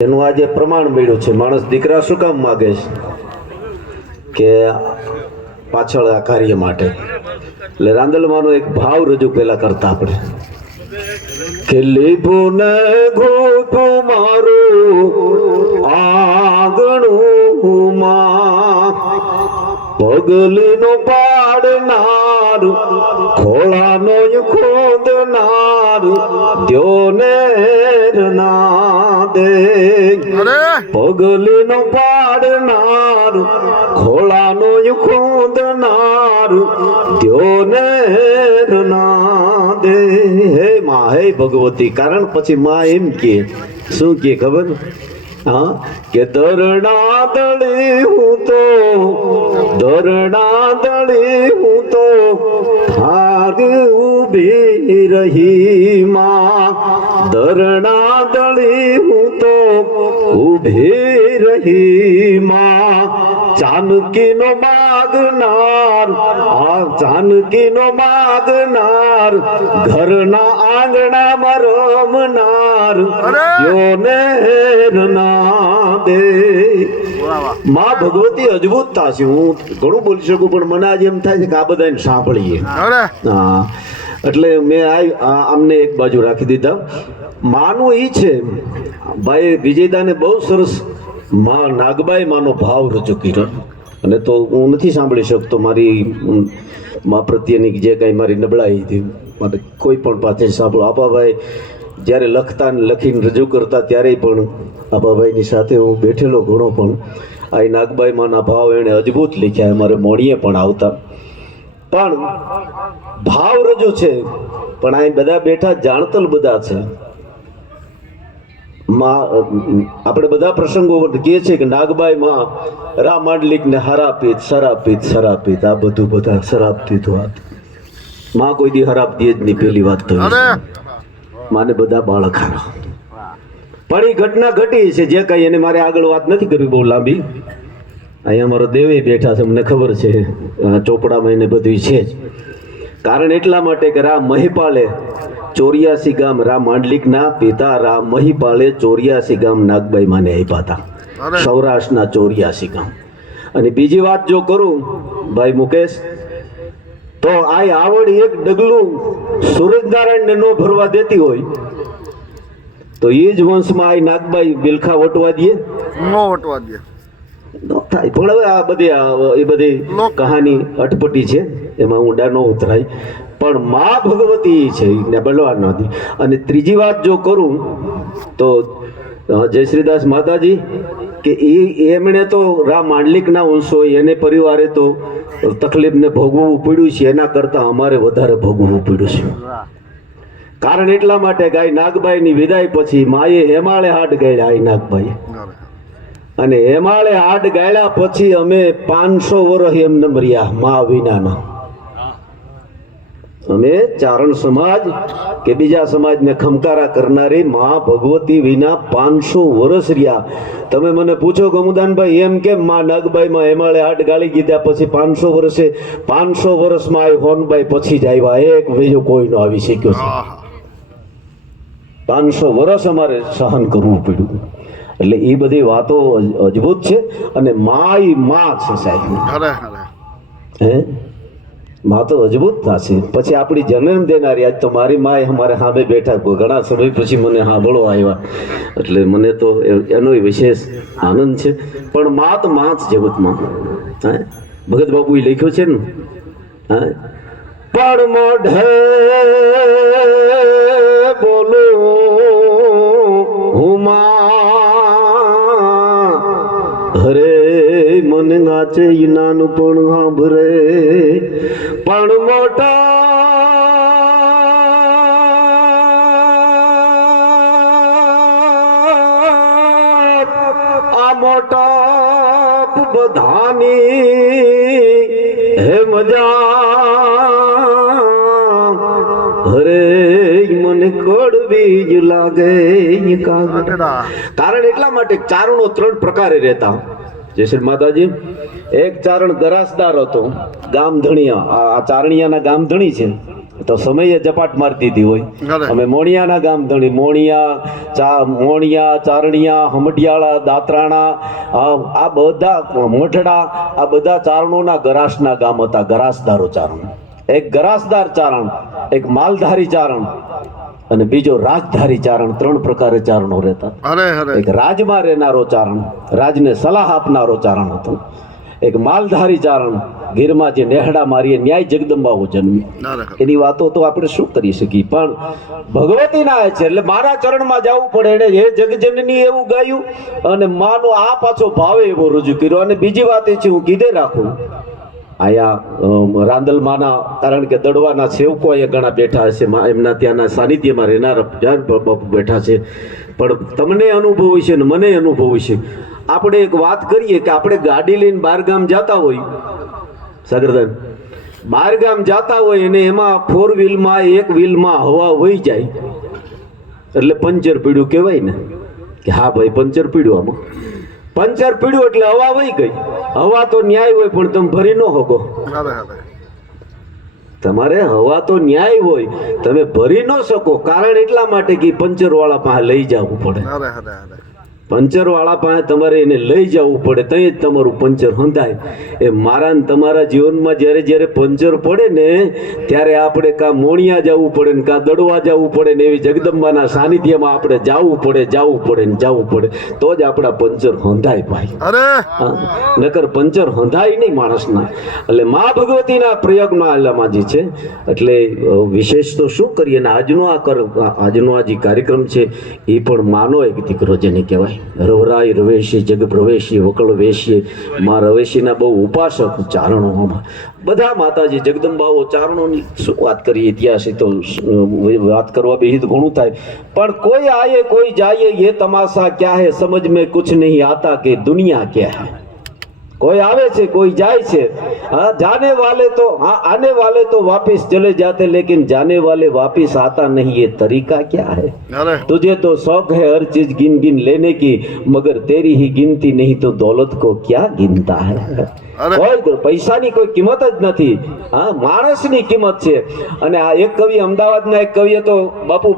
એનું આજે પ્રમાણ મળ્યું છે. માણસ દીકરા શું કામ માગે છે કે પાછળ આ કાર્ય માટે. એટલે રાંદલમાંનો એક ભાવ રજૂ પેલા કરતા આપણે કે લીધું ને ઘોટું મારું આંગણું માં પગલીનો પાડનાર ખોળાનો ખોદનાર દ્યોને ના દે પગલીનો પાડનાર ખોળાનો ખોદનાર દ્યોને ના દે. હે માં, હે ભગવતી. કારણ પછી માં એમ કે શું કે ખબર? હા, કે દરણા દળી હું તો દરણા દળી હું તો ભાગ ઉભી રહી માં. દરણા દળી હું તો ઉભી રહી માં. જાનકીનો માગનાર જાનકીનો માગનાર ઘરના આંગણામાં રમનાર યોને ના દે. માં ભગવતી અજબૂતતા છે. હું ઘણું બોલી શકું પણ મને આજે એમ થાય છે કે આ બધાને સાંભળીએ. હા, એટલે મેં આમને એક બાજુ રાખી દીધા. માનું ઈ છે ભાઈ વિજયદાને બહુ સરસ માં નાગબાઈ માનો ભાવ રજૂ કર્યો. અને તો હું નથી સાંભળી શકતો મારી માં પ્રત્યેની જે કાંઈ મારી નબળાઈ હતી માટે કોઈ પણ પાસે સાંભળો. આપાભાઈ જ્યારે લખતા ને લખીને રજૂ કરતા ત્યારે પણ આપાભાઈની સાથે હું બેઠેલો ઘણો. પણ આ નાગબાઈ માના ભાવ એણે અજબૂત લખ્યા. અમારે મોણીએ પણ આવતા પણ ભાવ રજૂ છે. પણ આ બધા બેઠા જાણતલ બધા છે. માં આપણે બધા પ્રસંગો કહીએ છીએ કે નાગબાઈ માં રા માંડલિક ને હરાપીત સરાપીત સરાપીત આ બધું બધા શરાબ પીધું. માં કોઈ દી હરાપ દે જ નહીં. પેલી વાત તો માને બધા બાળક હારા. પણ એ ઘટના ઘટી છે જે કઈ એને મારે આગળ વાત નથી કરવી બહુ લાંબી. અહીંયા અમારો દેવે બેઠા છે, અમને ખબર છે ચોપડામાં એને બધું છે જ. કારણ એટલા માટે કે રા મહિપાલે 84 ગામ રા માંડલિકના પિતા રા મહિપાલે 84 ગામ નાગબાઈ માને આપ્યા હતા. સૌરાષ્ટ્રના 84 ગામ. અને બીજી વાત જો કરું ભાઈ મુકેશ, તો આ આવડ એક ડગલું સૂરજનારાયણને ન ભરવા દેતી હોય તો એ જ વંશમાં આ નાગબાઈ બિલખા વટવા દે? ન વટવા દે. થાય. પણ હવે આ બધી એ બધી કહાની અટપટી છે, એમાં ઊંડા ન ઉતરાય. પણ મા ભગવતી છે ને બલવાન નથી. અને ત્રીજી વાત જો કરું તો જયશ્રીદાસ માતાજી કે એમણે તો રા માંડલિકના વંશો એને પરિવારે તો તકલીફને ભોગવવું પડ્યું છે. એના કરતાં અમારે વધારે ભોગવવું પડ્યું છે. કારણ એટલા માટે કે નાગબાઈની વિદાય પછી માએ હેમાળે હાટ ગાળ્યા. આ નાગબાઈ અને હેમાળે હાટ ગાળ્યા પછી અમે 500 વર્ષ એમને મર્યા મા વિનાના. અમે ચારણ સમાજ કે બીજા સમાજને ખમકારા કરનારી મા ભગવતી વિના 500 વર્ષ રહ્યા. તમે મને પૂછો ગમુદાનભાઈ એમ કેમ મા નાગબાઈમાં હેમાળે હાટ ગાળી દીધા પછી 500 વર્ષે 500 વર્ષમાં આ હોનબાઈ પછી જ આવ્યા. એક બીજો કોઈ ન આવી શક્યો છે. 500 વર્ષ અમારે સહન કરવું પડ્યું. એટલે એ બધી વાતો અજબૂત છે. અને માય માં છે સાહેબ. હે માં તો અજબૂત થશે. પછી આપણી જન્મ દેનારી આજ તો મારી માય અમારે સામે બેઠા ઘણા સમય પછી મને સાંભળો આવ્યા. એટલે મને તો એનો વિશેષ આનંદ છે. પણ માં તો માં જ જગતમાં. હા, ભગત બાબુએ લખ્યું છે ને, હા, પણ મોઢે બોલો હું માં હરે મન નાચે નાનું પણ સાંભળે પણ મોટા આ મોટા બધાની હે મજા હરે મને કડવી જ લાગે. કારણ એટલા માટે ચારણો 3 પ્રકારે રહેતા. જય શ્રી માતાજી. એક ચારણ ગરાસદાર હતો, ગામધણીયા. આ ચારણિયાના ગામધણી છે. તો સમયે ઝપાટ મારતી હતી હોય. અરે. અમે મોણિયાના ગામ ધણી મોણિયા, ચારણિયા, હમડિયાળા, દાતરાણા, આ બધા મોઢડા, આ બધા ચારણોના ગરાસના ગામ હતા. ગરાસદારો ચારણ, એક ગરાસદાર ચારણ, એક માલધારી ચારણ અને બીજો રાજધારી ચારણ. 3 પ્રકારે ચારણો રહેતા. અરે અરે એક રાજમાં રહેનારો ચારણ, રાજને સલાહ આપનારો ચારણ હતો. એક માલધારી ચારણ, ગીરમાં જે નેહડા મારીએ ન્યાય જગદંબાઓ જન્મી. અરે એની વાતો તો આપણે શું કરી શકીએ, પણ ભગવતીના છે એટલે મારા ચરણમાં જવું પડે. એને હે જગજનની એવું ગાયું અને માનો આ પાછો ભાવે એવો રજૂ કર્યો. અને બીજી વાત એ છે, હું કીધે રાખું અહીંયા રાંદલમાના, કારણ કે દડવાના સેવકો અહીંયા ઘણા બેઠા હશે, એમના ત્યાંના સાનિધ્યમાં રહેનારા બાપુ બેઠા છે, પણ તમને અનુભવ છે ને મને અનુભવ છે. આપણે એક વાત કરીએ કે આપણે ગાડી લઈને બહાર ગામ જતા હોય, સાગરદાન બહાર ગામ જતા હોય અને એમાં 4 વ્હીલમાં એક વ્હીલમાં હવા વહી જાય એટલે પંચર પીડ્યું કહેવાય ને, કે હા ભાઈ પંચર પીડ્યું. આમાં પંચર પીડ્યું એટલે હવા વહી ગઈ. હવા તો ન્યાય હોય પણ તમે ભરી ન શકો. અરે અરે તમારે હવા તો ન્યાય હોય, તમે ભરી ન શકો. કારણ એટલા માટે કે પંચર વાળા પાસે લઈ જવું પડે. અરે અરે અરે પંચર વાળા પાસે તમારે એને લઈ જવું પડે, ત્યાં જ તમારું પંચર હંધાય. એ મારા ને તમારા જીવનમાં જ્યારે જ્યારે પંચર પડે ને ત્યારે આપણે કાં મોણિયા જવું પડે ને કાં દડવા જવું પડે ને એવી જગદંબાના સાનિધ્યમાં આપણે જવું પડે ને જવું પડે, તો જ આપણા પંચર હંધાય ભાઈ. અરે નકર પંચર હંધાય નહીં માણસના. એટલે મા ભગવતીના પ્રયોગના આલામાં જે છે, એટલે વિશેષ તો શું કરીએ ને આજનો આ જે કાર્યક્રમ છે એ પણ માનો એક દીકરો જેને કહેવાય રવરાય રવેશી જગ પ્રવેશી વકળ વેશીએ. માં રવેશીના બહુ ઉપાસક ચારણો, બધા માતાજી જગદંબાઓ ચારણોની શું વાત કરીએ, ઇતિહાસ તો વાત કરવા બેહી તો ઘણું થાય. પણ કોઈ આયે કોઈ જાયે ये तमाशा क्या है समझ में कुछ नहीं आता कि दुनिया क्या है. कोई आवे से कोई जाए से, हाँ जाने वाले तो हाँ आने वाले तो वापस चले जाते, लेकिन जाने वाले वापस आता नहीं. ये तरीका क्या है? અરે तुझे तो शौक है हर चीज गिन गिन लेने की, मगर तेरी ही गिनती नहीं तो दौलत को क्या गिनता है. અરે કોઈ પૈસાની કોઈ કિંમત જ નથી, હા માણસની કિંમત છે. અને આ એક કવિ, અમદાવાદના એક કવિએ તો બાપુ